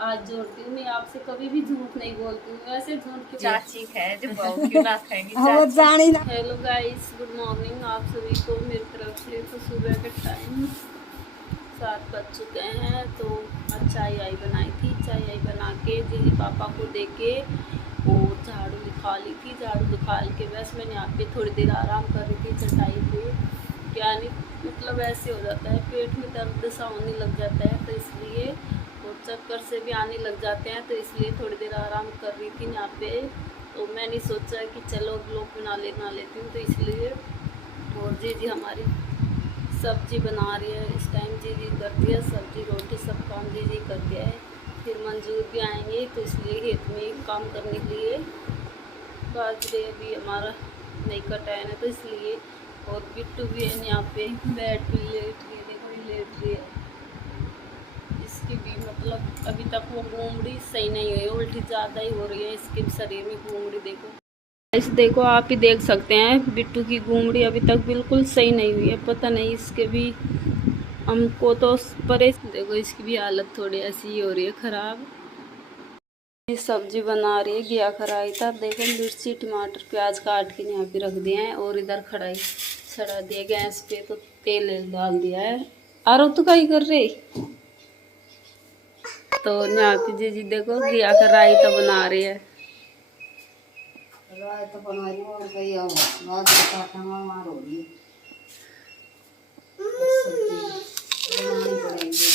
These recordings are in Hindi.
आज जोड़ती हूँ। मैं आपसे कभी भी झूठ नहीं बोलती हूँ, वैसे झूठ क्यों? चाची है जो बहू क्यों ना खाएंगी चाची। हेलो गाइस, गुड मॉर्निंग आप सभी को मेरी तरफ से। तो सुबह के टाइम 7 बज चुके हैं। तो आज चाय आई बनाई थी। चाय आई बना के दीदी पापा को दे के और झाड़ू निकाली थी। झाड़ू निकाल के बस मैंने यहाँ पे थोड़ी देर आराम कर रही थी चटाई पे। क्या नहीं, मतलब ऐसे हो जाता है, पेट में दर्द सा होने लग जाता है, तो इसलिए और चक्कर से भी आने लग जाते हैं, तो इसलिए थोड़ी देर आराम कर रही थी यहाँ पे। तो मैंने सोचा कि चलो ब्लॉग बना लेती हूँ, तो इसलिए। और जी हमारी सब्जी बना रही है इस टाइम। जी करती है सब्जी रोटी सब काम जी कर दिया है। फिर मंजूर भी आएंगे, तो इसलिए खेत में काम करने के लिए। बाजरे अभी हमारा नहीं कटा है ना, तो इसलिए। और बिट्टू भी है यहाँ पे, बेड पे लेट रही है, देखो ये लेट रही है। इसकी भी मतलब अभी तक वो घूमड़ी सही नहीं हुई है, उल्टी ज़्यादा ही हो रही है इसके शरीर में घूमड़ी। देखो इस, देखो आप ही देख सकते हैं, बिट्टू की घूमड़ी अभी तक बिल्कुल सही नहीं हुई है। पता नहीं इसके भी, हमको तो देखो इसकी भी हालत थोड़ी ऐसी ही हो रही है ख़राब। सब्जी बना रही है, घिया खराई था। देखो मिर्ची टमाटर प्याज काट के यहाँ पे रख दिए हैं, और इधर कढ़ाई चढ़ा दिया गैस पे, तो तेल डाल दिया है। आरो तो क्या ही कर रही। तो यहाँ पे जी देखो घिया खराई तो बना रही है। तो बना रही हूँ और कहीं और बात काटना मार हो रही है। बनानी पड़ेगी।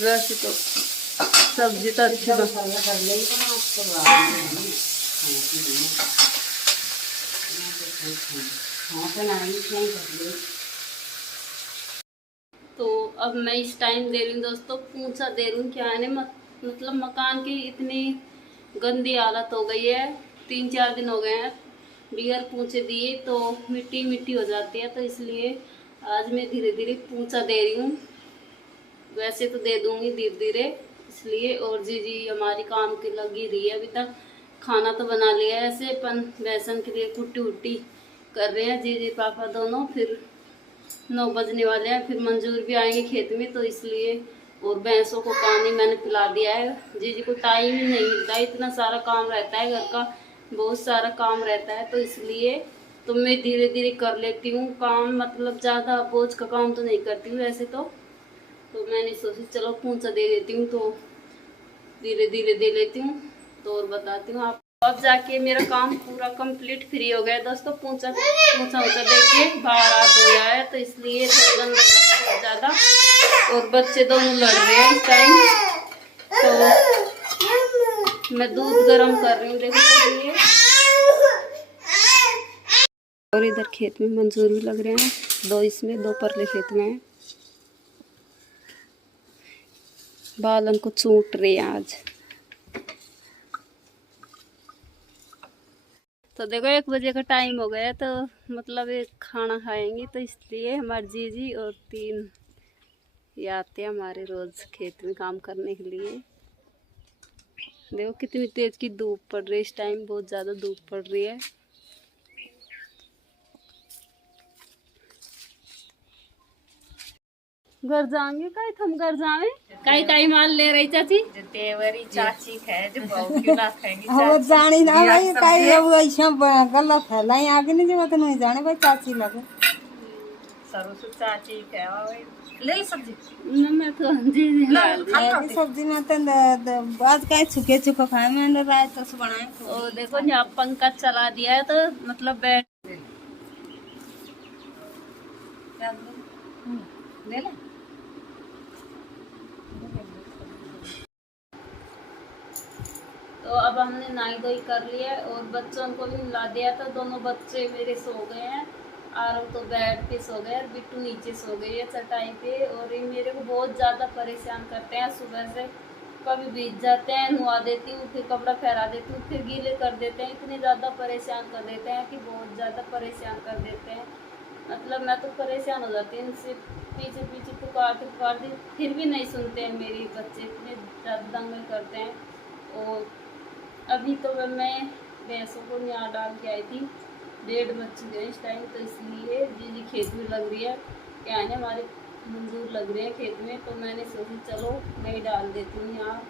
वैसे तो सब्जी तो अच्छी बन कर ले तो अब मैं इस टाइम दे रही हूँ दोस्तों, पूंछा दे रही हूँ। क्या है ना, मतलब मकान की इतनी गंदी हालत हो गई है। 3-4 दिन हो गए हैं बिगर पूंछे दिए, तो मिट्टी मिट्टी हो जाती है, तो इसलिए आज मैं धीरे धीरे पूंछा दे रही हूँ। वैसे तो दे दूंगी धीरे धीरे, इसलिए। और जी हमारी काम की लगी रही है अभी तक। खाना तो बना लिया है, ऐसे अपन बेसन के लिए कुट्टी उट्टी कर रहे हैं जी पापा दोनों। फिर 9 बजने वाले हैं, फिर मंजूर भी आएंगे खेत में, तो इसलिए। और भैंसों को पानी मैंने पिला दिया है। जी को टाइम ही नहीं मिलता है, इतना सारा काम रहता है घर का, बहुत सारा काम रहता है, तो इसलिए। तो मैं धीरे धीरे कर लेती हूँ काम, मतलब ज़्यादा बोझ का काम तो नहीं करती हूँ वैसे तो मैंने सोची चलो पूंछा दे देती हूँ, तो धीरे धीरे दे लेती हूँ। तो और बताती हूँ आप। अब जाके मेरा काम पूरा कंप्लीट फ्री हो गया दोस्तों। पूंछा दे के बाहर हाथ धोया है, तो इसलिए थोड़ा गंदा हो रहा था बहुत ज़्यादा। और बच्चे दोनों लड़ रहे हैं इस टाइम, तो मैं दूध गर्म कर रही हूँ देखो लिए। और इधर खेत में मंजूर भी लग रहे हैं, 2 इसमें 2 परले खेत में है। बालन को चूट रहे हैं आज। तो देखो 1 बजे का टाइम हो गया, तो मतलब एक खाना खाएंगे, तो इसलिए हमारे जीजी और 3 ये आते हैं हमारे रोज़ खेत में काम करने के लिए। देखो कितनी तेज की धूप पड़ रही है इस टाइम, बहुत ज़्यादा धूप पड़ रही है। घर जाएंगे काई, हम घर जाए काई काई माल ले रही चाची। जो तेवरी चाची है जो बहू क्यों ना खाएंगी वो चाची। जानी ना भाई काई अब ऐसा गलत है लाई आगे नहीं जब तो नहीं जाने भाई चाची लगे सरू से चाची है ले सब्जी ना मैं तो जी डाल दी। ये सब्जी में तो आज काई छुके छुके खाए मैंने रात तो बनाए। और देखो यहाँ पंखा चला दिया है, तो मतलब बैठ ले ले। तो अब हमने नहाई धोई कर लिया है, और बच्चों को भी नला दिया। तो दोनों बच्चे मेरे सो गए हैं। आरव तो बेड पे सो गए, और बिट्टू नीचे सो गई है चटाई पे। और ये मेरे को बहुत ज़्यादा परेशान करते हैं सुबह से। कभी भीग जाते हैं, नुआ देती हूँ, फिर कपड़ा फहरा देती हूँ, फिर गीले कर देते हैं। इतने ज़्यादा परेशान कर देते हैं कि बहुत ज़्यादा परेशान कर देते हैं। मतलब मैं तो परेशान हो जाती हूँ इनसे, पीछे पीछे पुकारती, फिर भी नहीं सुनते हैं मेरे बच्चे, इतने ज़्यादा दंगल करते हैं। और अभी तो मैं भैंसों को यहाँ डाल के आई थी 1:30 बज चुके हैं इस टाइम, तो इसलिए जी खेत में लग रही है, क्या है ना हमारे मजदूर लग रहे हैं खेत में, तो मैंने सोची चलो नहीं डाल देती हूँ यहाँ।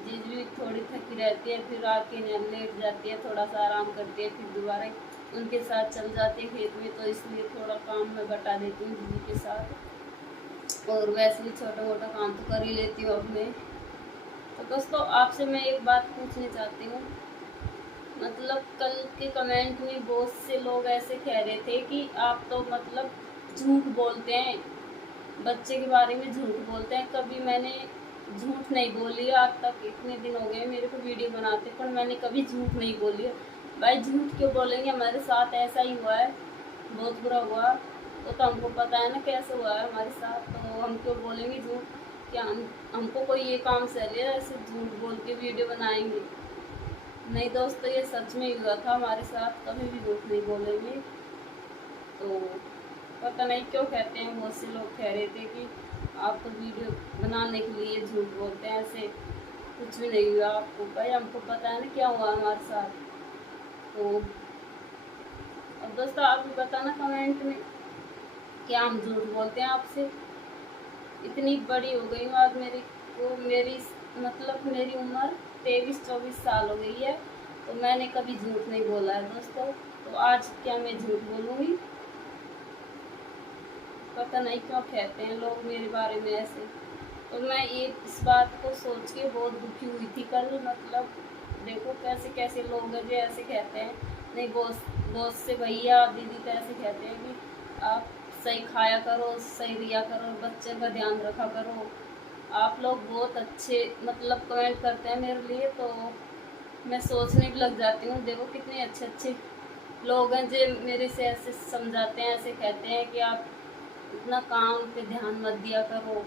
जीजी भी थोड़ी थकी रहती है, फिर आके लेट जाती है, थोड़ा सा आराम करती है, फिर दोबारा उनके साथ चल जाती है खेत में, तो इसलिए थोड़ा काम मैं बटा देती हूँ जीजी के साथ। और वैसे भी छोटा मोटा काम तो कर ही लेती हूँ अब मैं। तो दोस्तों आपसे मैं एक बात पूछना चाहती हूँ, मतलब कल के कमेंट में बहुत से लोग ऐसे कह रहे थे कि आप तो मतलब झूठ बोलते हैं, बच्चे के बारे में झूठ बोलते हैं। कभी मैंने झूठ नहीं बोली है आज तक, इतने दिन हो गए मेरे को वीडियो बनाते, पर मैंने कभी झूठ नहीं बोली है। भाई झूठ क्यों बोलेंगे, हमारे साथ ऐसा ही हुआ है, बहुत बुरा हुआ, तो हमको पता है ना कैसे हुआ है हमारे साथ, तो हम क्यों बोलेंगे झूठ। क्या हमको कोई ये काम सह लिया ऐसे झूठ बोल के वीडियो बनाएंगे? नहीं दोस्तों, ये सच में हुआ था हमारे साथ, कभी भी झूठ नहीं बोलेंगे। तो पता नहीं क्यों कहते हैं, बहुत से लोग कह रहे थे कि आप तो वीडियो बनाने के लिए झूठ बोलते हैं, ऐसे कुछ भी नहीं हुआ आपको। भाई हमको पता है ना क्या हुआ हमारे साथ। तो अब दोस्तों आप भी बताना कमेंट में, क्या हम झूठ बोलते हैं आपसे? इतनी बड़ी हो गई हूँ आज, मेरी मतलब मेरी उम्र 23-24 साल हो गई है, तो मैंने कभी झूठ नहीं बोला है दोस्तों। तो आज क्या मैं झूठ बोलूँगी? पता नहीं क्यों कहते हैं लोग मेरे बारे में ऐसे। तो मैं ये इस बात को सोच के बहुत दुखी हुई थी कल, मतलब देखो कैसे कैसे लोग हैं जो ऐसे कहते हैं। नहीं बॉस से भैया दीदी तो ऐसे कहते हैं कि आप सही खाया करो, सही रिया करो, बच्चे का ध्यान रखा करो। आप लोग बहुत अच्छे मतलब कमेंट करते हैं मेरे लिए, तो मैं सोचने भी लग जाती हूँ। देखो कितने अच्छे अच्छे लोग हैं जो मेरे से ऐसे समझाते हैं, ऐसे कहते हैं कि आप इतना काम पे ध्यान मत दिया करो।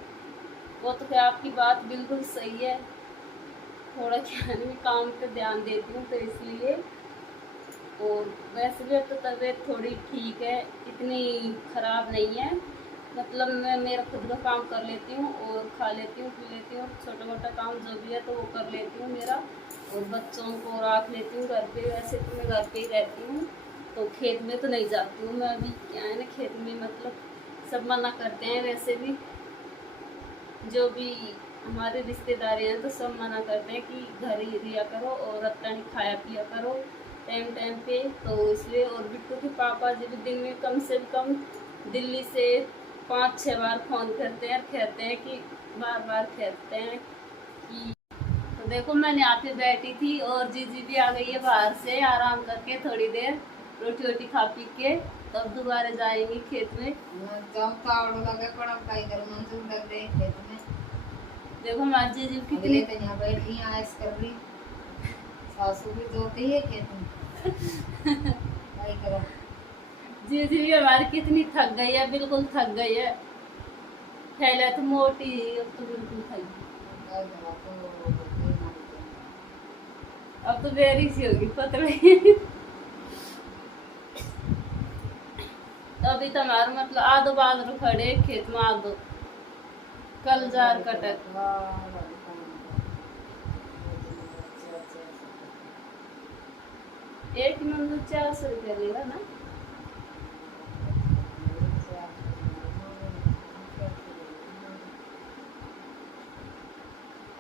वो तो क्या आपकी बात बिल्कुल सही है, थोड़ा क्या मैं काम पे ध्यान देती हूँ तो इसलिए। और वैसे भी तो तबीयत थोड़ी ठीक है, इतनी ख़राब नहीं है, मतलब मैं मेरा खुद का काम कर लेती हूँ और खा लेती हूँ पी लेती हूँ, छोटा मोटा काम जो भी है तो वो कर लेती हूँ मेरा, और बच्चों को रख लेती हूँ घर पे। वैसे तो मैं घर पे ही रहती हूँ, तो खेत में तो नहीं जाती हूँ मैं अभी। क्या है ना खेत में मतलब सब मना करते हैं, वैसे भी जो भी हमारे रिश्तेदार हैं तो सब मना करते हैं कि घर ही रिया करो और अपना ही खाया पिया करो टाइम टाइम पे। तो इसलिए, और बिट्टू के पापा जी भी दिन में कम से कम दिल्ली से 5-6 बार फ़ोन करते हैं और कहते हैं कि बार बार कहते हैं कि। तो देखो मैं यहाँ पे बैठी थी और जीजी भी आ गई है बाहर से आराम करके, थोड़ी देर रोटी वोटी खा पी के तब दोबारा जाएंगी खेत में। देखो हमारी जीजी कितनी बैठी आयस कर रही, सासू भी धोती है खेत में। भाई करो जीजी भी हमारी कितनी थक गई है, बिल्कुल थक गई है। पहले तो मोटी, अब तो बिल्कुल थक गई, अब तो बेरी सी होगी पतली। अभी तो हमारा मतलब आधो बाजरो खड़े खेत में, आधो कल जार कटक। एक मंजूर 400 रुपया लेगा ना।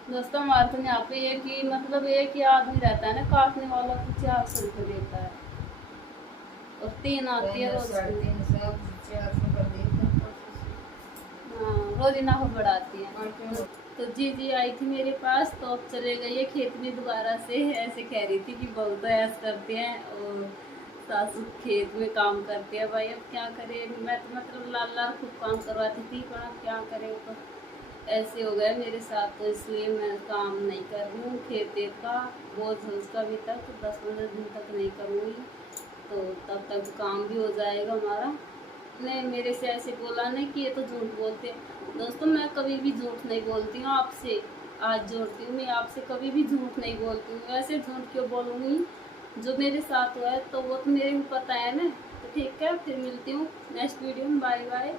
दोस्तों हमारे तो यहाँ पे एक ही मतलब एक ही आदमी रहता है ना काटने वाला, तो 400 रुपये देता है और 3 आती है रोज की। हाँ रोजीना को बढ़ाती है। तो जीजी आई थी मेरे पास, तो अब चले गई है खेत में दोबारा से। ऐसे कह रही थी कि बहुत तो ऐसा करते हैं और सासू खेत में काम करते हैं। भाई अब क्या करें, मैं तो मतलब लाल लाल खूब काम करवाती थी, पर अब क्या करें, तो ऐसे हो गया मेरे साथ, तो इसलिए मैं काम नहीं कर रही हूँ। खेत का बोझ है उसका अभी तक, तो 10-15 दिन तक नहीं करूँगी, तो तब तक काम भी हो जाएगा हमारा। ने मेरे से ऐसे बोला नहीं कि ये तो झूठ बोलते हैं। दोस्तों मैं कभी भी झूठ नहीं बोलती हूँ आपसे, आज जोड़ती हूँ मैं आपसे, कभी भी झूठ नहीं बोलती हूँ। वैसे झूठ क्यों बोलूँगी, जो मेरे साथ हुआ है तो वो तो मेरे को पता है ना। तो ठीक है, फिर मिलती हूँ नेक्स्ट वीडियो में, बाय बाय।